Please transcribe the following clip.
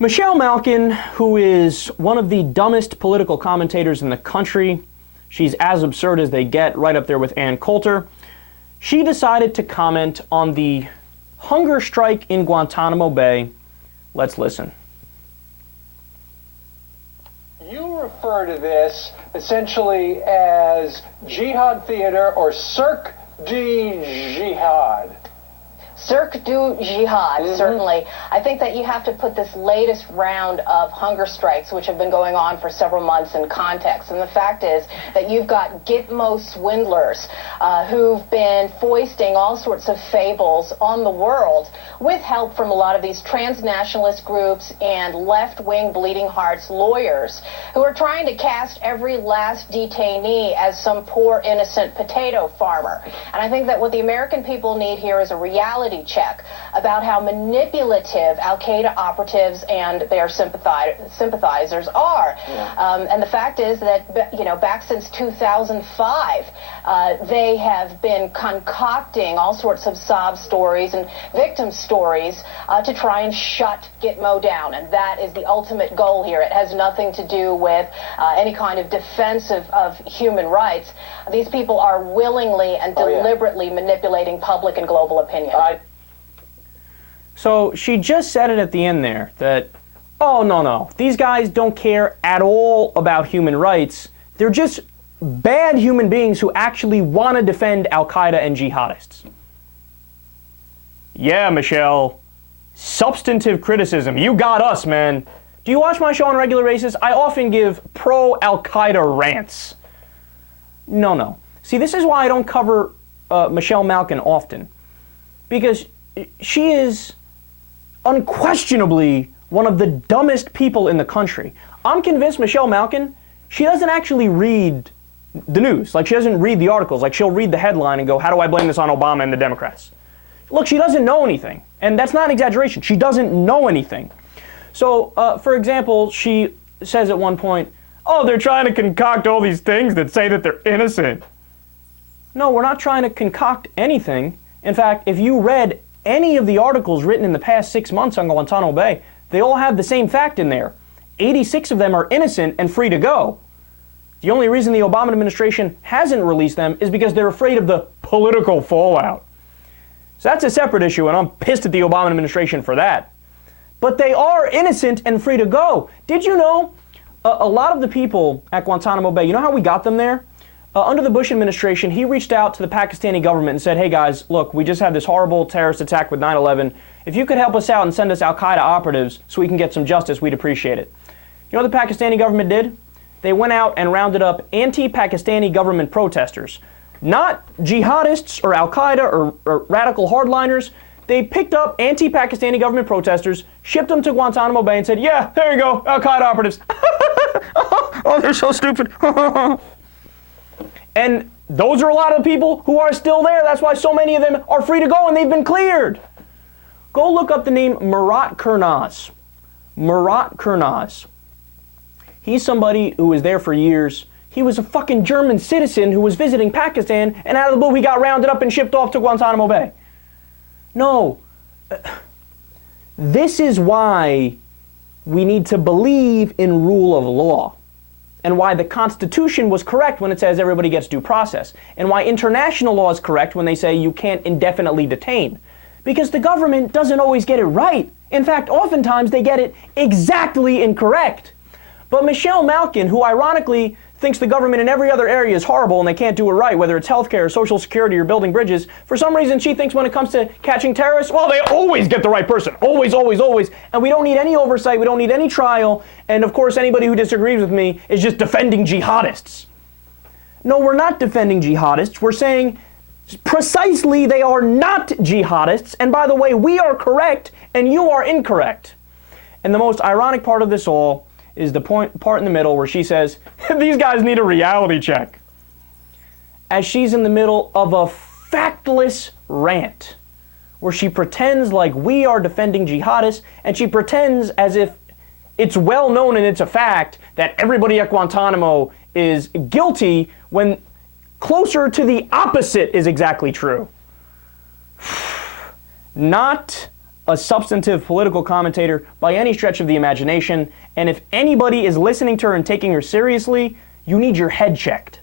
Michelle Malkin, who is one of the dumbest political commentators in the country, she's as absurd as they get, right up there with Ann Coulter, she decided to comment on the hunger strike in Guantanamo Bay. Let's listen. You refer to this essentially as jihad theater or Strke Jihad. Strke du Jihad, certainly. I think that you have to put this latest round of hunger strikes, which have been going on for several months, in context. And the fact is that you've got Gitmo swindlers who've been foisting all sorts of fables on the world with help from a lot of these transnationalist groups and left-wing bleeding hearts lawyers who are trying to cast every last detainee as some poor innocent potato farmer. And I think that what the American people need here is a reality check about how manipulative Al-Qaeda operatives and their sympathizers are. And the fact is that, you know, back since 2005, they have been concocting all sorts of sob stories and victim stories to try and shut Gitmo down. And that is the ultimate goal here. It has nothing to do with any kind of defense of human rights. These people are willingly and deliberately manipulating public and global opinion. So she just said it at the end there, that, oh, no, these guys don't care at all about human rights. They're just bad human beings who actually want to defend Al-Qaeda and jihadists. Yeah, Michelle, substantive criticism. You got us, man. Do you watch my show on a regular basis? I often give pro-Al-Qaeda rants. No. See, this is why I don't cover Michelle Malkin often. Because she is unquestionably one of the dumbest people in the country. I'm convinced Michelle Malkin, she doesn't actually read the news. Like, she doesn't read the articles. Like, she'll read the headline and go, how do I blame this on Obama and the Democrats? Look, she doesn't know anything. And that's not an exaggeration. She doesn't know anything. So, for example, she says at one point, oh, they're trying to concoct all these things that say that they're innocent. No, we're not trying to concoct anything. In fact, if you read any of the articles written in the past 6 months on Guantanamo Bay, they all have the same fact in there. 86 of them are innocent and free to go. The only reason the Obama administration hasn't released them is because they're afraid of the political fallout. So that's a separate issue, and I'm pissed at the Obama administration for that. But they are innocent and free to go. Did you know a lot of the people at Guantanamo Bay, you know how we got them there? Under the Bush administration, he reached out to the Pakistani government and said, hey guys, look, we just had this horrible terrorist attack with 9/11. If you could help us out and send us Al-Qaeda operatives so we can get some justice, we'd appreciate it. You know what the Pakistani government did? They went out and rounded up anti-Pakistani government protesters. Not jihadists or Al-Qaeda or radical hardliners. They picked up anti-Pakistani government protesters, shipped them to Guantanamo Bay and said, yeah, there you go, Al-Qaeda operatives. Oh, they're so stupid. And those are a lot of people who are still there. That's why so many of them are free to go and they've been cleared. Go look up the name Murat Kurnaz. Murat Kurnaz. He's somebody who was there for years. He was a fucking German citizen who was visiting Pakistan, and out of the blue he got rounded up and shipped off to Guantanamo Bay. No. This is why we need to believe in rule of law. And why the Constitution was correct when it says everybody gets due process. And why international law is correct when they say you can't indefinitely detain. Because the government doesn't always get it right. In fact, oftentimes they get it exactly incorrect. But Michelle Malkin, who ironically thinks the government in every other area is horrible and they can't do it right, whether it's healthcare or social security or building bridges, for some reason she thinks when it comes to catching terrorists, well, they always get the right person. Always, always, always. And we don't need any oversight. We don't need any trial. And of course, anybody who disagrees with me is just defending jihadists. No, we're not defending jihadists. We're saying precisely they are not jihadists. And by the way, we are correct and you are incorrect. And the most ironic part of this all is the part in the middle where she says, these guys need a reality check. As she's in the middle of a factless rant where she pretends like we are defending jihadists, and she pretends as if it's well known and it's a fact that everybody at Guantanamo is guilty, when closer to the opposite is exactly true. Not a substantive political commentator by any stretch of the imagination, and if anybody is listening to her and taking her seriously, you need your head checked.